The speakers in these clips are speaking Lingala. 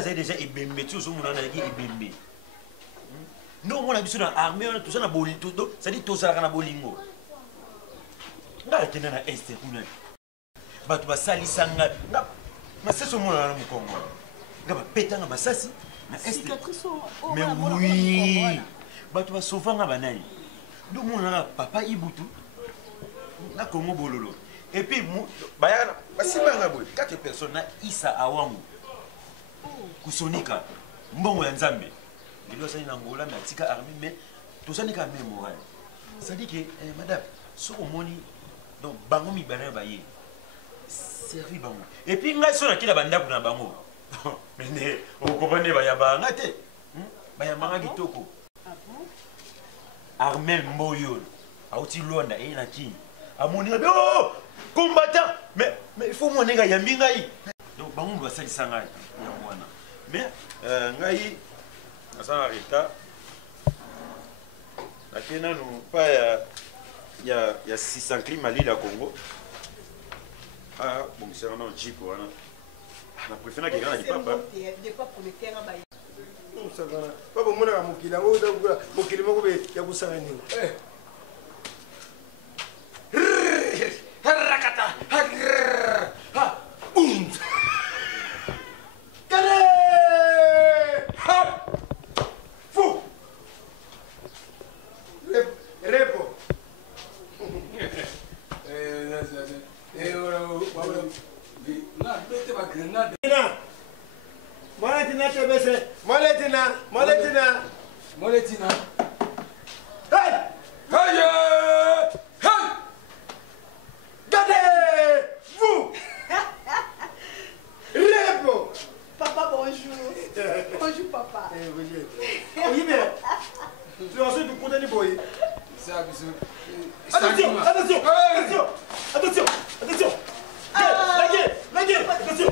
j'ai déjà ébembé, tu sais, on a dit ébembé. Non, on a vu sur l'armée, tout ça, on a bolé tout, ça dit tout ça, on a bolingo. On a été dans l'Est, on a tu vas salir sanga, mais c'est ce monde là, mon Congo. On va péter un massassi, mais oui, tu vas sauver un banane. Donc, on a papa Ibutu, na Congo Bololo. Et puis, si on 4 personnes, Issa Awangu, Kusonika, Mbongo Nzambe. Il doit s'agir d'Angola, mais Tika Army, mais tout ça n'est qu'à même moral. Ça dit que, madame, si on moni, donc, Bangomi Banan Baye, servi Bango. Et puis, il y a ceux qui ont banda pour Bango. Mais, vous comprenez, il y a Bangate, il y a Banga Gitoko. Armel Mboyo, Aouti Luanda, et Naki. À mon niveau, oh, combattant, mais il faut mon nègre Yambingaï. Donc, Bango doit s'agir Sangai. Mais, Ngaï, ça arrêta. La Kenya nous pas il y a 600 clims à l'île à Congo. Ah bon c'est un jeep voilà. On préfère que quelqu'un dit papa. Des pas pour les terres à non ça va. Pas pour moi à Mokila, Mokila moko be ya kusanga ni. Rakata. Ha. Kale! Ha! Fou! Repo. Moletina tebese. Moletina. Hey! Hey! Hey! Gardez-vous! Repo! Papa, bonjour. Bonjour, papa. Oui, mais. Tu vas ensuite nous condamner, boy. Attention! La guerre! Attention!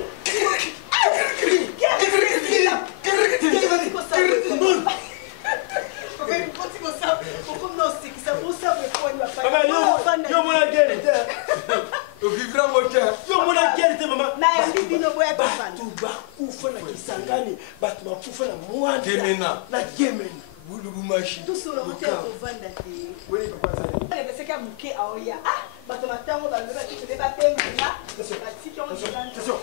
Tout sur le côté au vendre. Oui, papa, ça. C'est qu'à bouquet à Oya. Ah, bah, ton matin, on va le mettre. Tu ne pas payer là. Attention.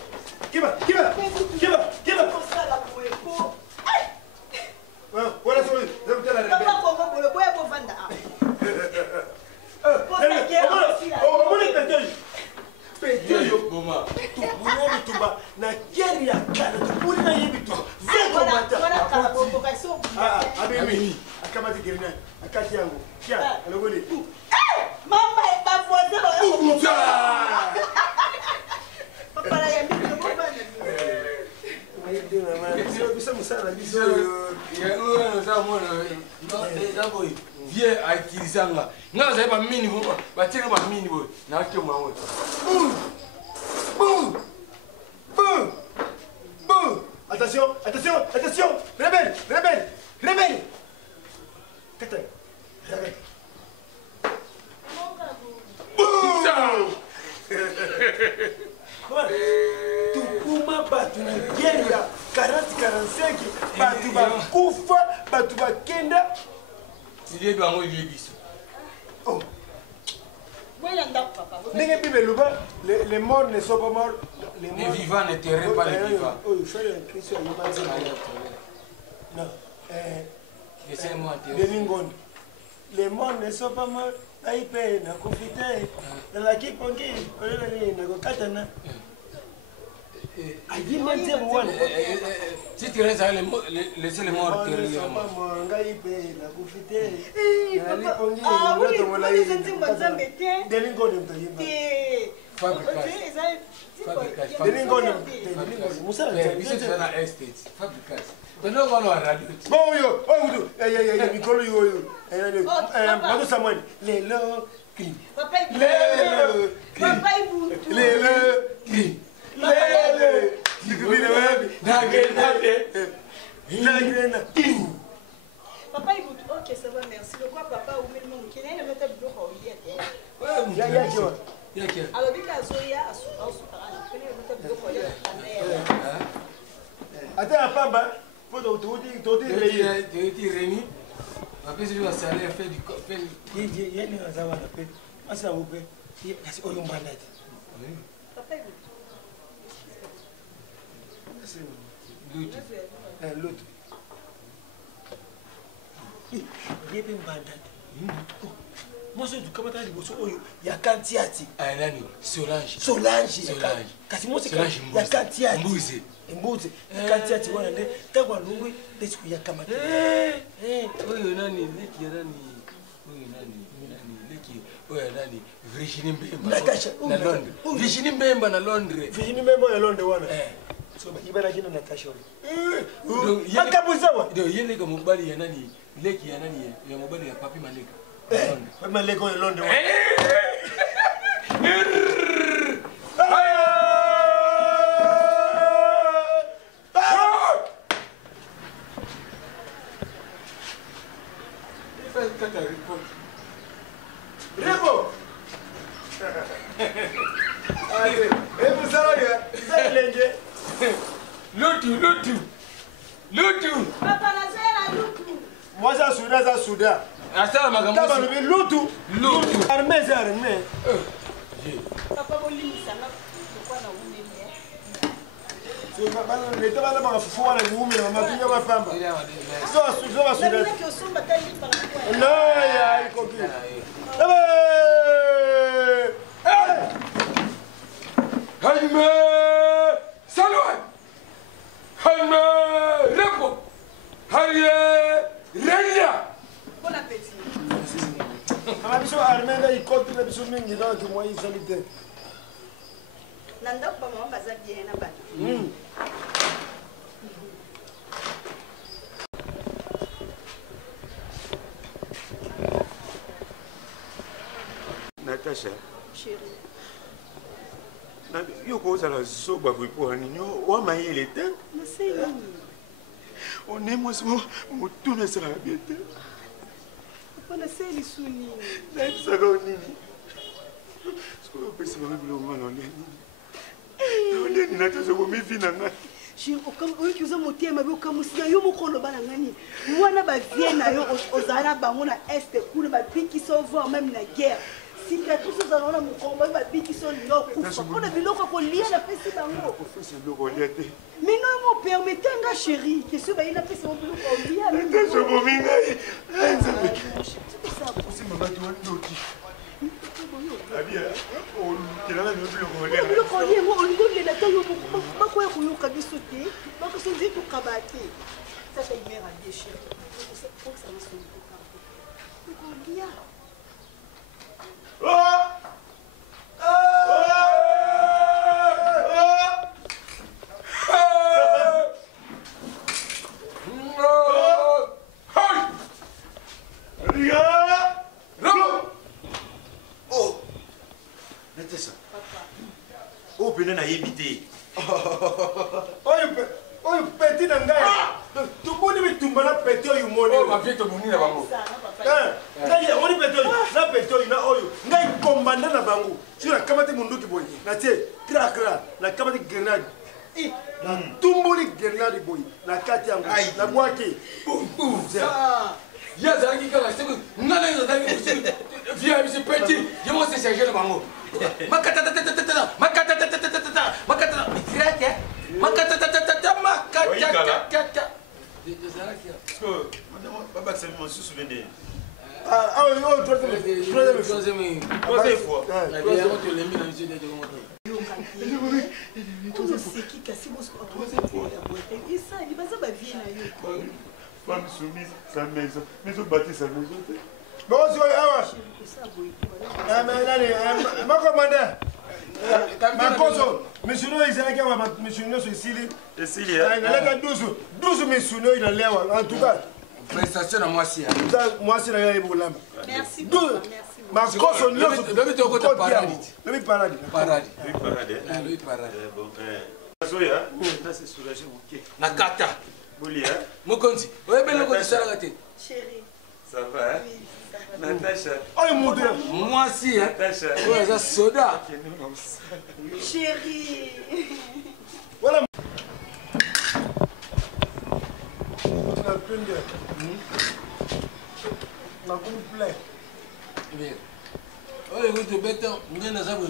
Qui va? Ça, là, pour les pots. Voilà, sur lui. Papa, pour le bois, pour vendre. Maman est pas voisin. Papa, là, il y a mis le bon vieux à Kirisanga. Non, vous avez pas mini, vous avez pas mini, vous n'avez pas mini. Boum! Attention! Rebelle! Rebelle! Boum! Tukuma batu na guerre 40-45 batu bakufa batu bakenda. Il doit envoyer biso. Oh. Les morts ne sont pas morts. Les vivants ne terraient pas les vivants. Non. Laissez-moi les morts ne sont pas morts. Aïpe, na confité. Dans la kipongi, na kokatana. Si tu restes laissez les morts terrer les morts. Ah oui, vous êtes un bon métier. Papa, il vous dit, ok, ça va, merci. Le quoi, papa, ou même mon qui n'est pas de bureau, il y a. Alors, il y a Zoya, à son parent, il connaît le bureau, il y a. Attends, à Pamba. Faut te dire Rémi. Après, je vais salaire faire du copain. Il y a une raison à la paix. Ah, ça vous plaît. C'est au Yombanat. Papa, l'autre. Il y a une bandade. Moi, je dis comment il y a Kantiati. Ah, nani, Solange. Solange. Kasi moi, c'est Solange il y a Kantiati. Mbuzi. Mbuzi. Kantiati, voilà. T'as lungu, t'es ce qu'il y a Kamati. Oyo nani, leki ya nani. Oyo nani, leki. Oyo nani, Virginie Mbemba. Natasha. Na Londres. Virginie Mbemba na Londres. Virginie Mbemba ya Londres, voilà. So, il va la dire Natasha. Makabuzawa. Donc, il y a les mobali ya nani, leki ya nani, ya mobali ya Papi Maleka. Papi Maleka ya Londres. Rebo! Allez, et vous allez, Lutu! Papa, la sœur, Lutu! Moi, ça Souda. Asala magambo. Lutu! Armée, c'est armée. Papa, vous lisez ça, pourquoi on a oublié? Les deux balles vont faire la goût, mais on va tout faire ma femme. Non, il y a une copine. Jaime Salwan, Jaime Repo, Jaime Relia. Bon appétit. On a armé là, il compte les bisous mingi là, que moi ils saluent. Nanda kwa mama baza bien na bana. Natasha. Chérie. Yo ko sala so ba pour nini o ma il était. Mais c'est nini? On est moi mutu na sala bien. Papa na c'est les souni. Na ça go nini. So ko pesa ba bilo ngalo nini. Nini Natasha ko mi fina nga. Chérie, comme eux qui ont monté ma vie comme si yo mo kono bana ngani. Wana ba vie na yo ozala bango na est kuna ba biki so voir même la guerre. Si tu as tout ça dans le combat, il va dire qu'ils sont là. On a vu l'autre qu'on lit à la fête d'amour. Mais non, mon père, mais t'es un gars chéri. Qu'est-ce que tu as fait? C'est mon plus qu'on lit à la fête. Je m'en vais. C'est ça. C'est ma bâton d'outil. Abia, on tient la même plus qu'on lit. Le collier, moi, on lui la taille au bout. Ma quoi, on lui a sauté. Donc, on se dit tout cabaté. Ça, c'est une mère à déchirer. Faut que ça me sonne tout cabaté. On lit à. Oh, penana yebite. Oyo petit na ngai. Tu boni mi tumbana petit oyo moni. Oh, ma vie to boni na bango. Ngai oni petit oyo, na petit oyo na oyo. Ngai kombanda na bango. Tu na kamate munduki boy. Na tie kra na kamate grenade. Na tumboli grenade boy. Na kati yango. Na boaki. Boum. Ya zangi kala c'est ngana yo zangi. Viens monsieur petit, je vais se charger na bango. Makata. Papa, c'est mon sous-souvenir. Troisième fois. Femme soumise, sa maison. Mais on bâtit sa maison. Bon, c'est ma commandant. Ma coso, monsieur Noé, il y a monsieur Noé, Cécilie. Cécilie, il y a 12 monsieur Noé, il y a en tout cas. Prestation à moi aussi. Moi, c'est la gueule pour l'âme. Merci. Ma coso, le paradis. Bon, ça c'est soulagé, ok. Nakata. Boli, hein? Mokonzi. Ouais, ben le côté ça la tête. Chérie. Ça va, hein? Natasha. Oh, mon Dieu. Moi aussi, hein? Natasha. Ouais, ça soda. Chérie. Voilà. twende. Na complet. Bien. Oye, vous te bêtez, vous n'avez pas de...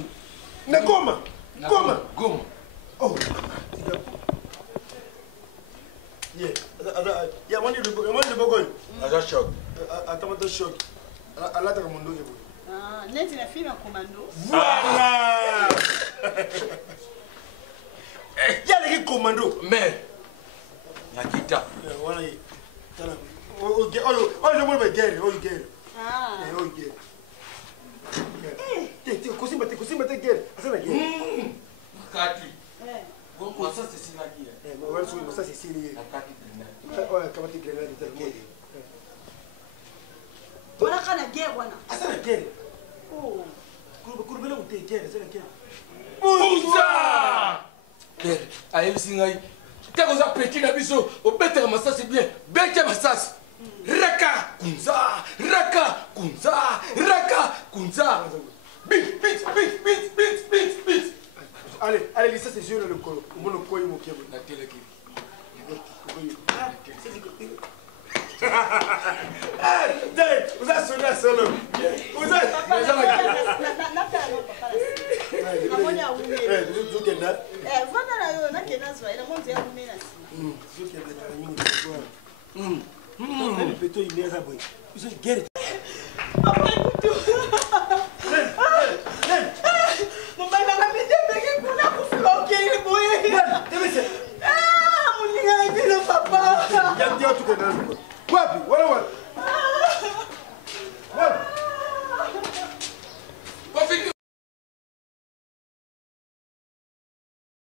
Na goma. Goma. Goma. Oh. Yeah. Ya mwani de bogoy. Aza choc. Atamata choc. Alata ka mundo yebo. Ah, neti na film commando. Voilà. Ya le commando. Mais Nakita. Voilà. Tala. Oh, je me guerre, oh guerre. Ah. Oh guerre. Te kusimba guerre. Asa na guerre. Kati. Eh. Ça c'est Sinaki. Ça c'est Syrie. Kati. Ouais, comment tu grenade de Voilà kana guerre wana. Asa na guerre. Oh. Kurbela ou te guerre, asa na guerre. Bouza! Guerre. Aïe Singai. Quand vous avez petit nabiso, au bête massage c'est bien. Bête massage. Raka kunza, raka kunza, raka kunza. Bit. Allez, laissez ces yeux dans le col. Au moins le coin mon kébé. La télé qui. Vous avez sonné à solo. Vous avez. Papa!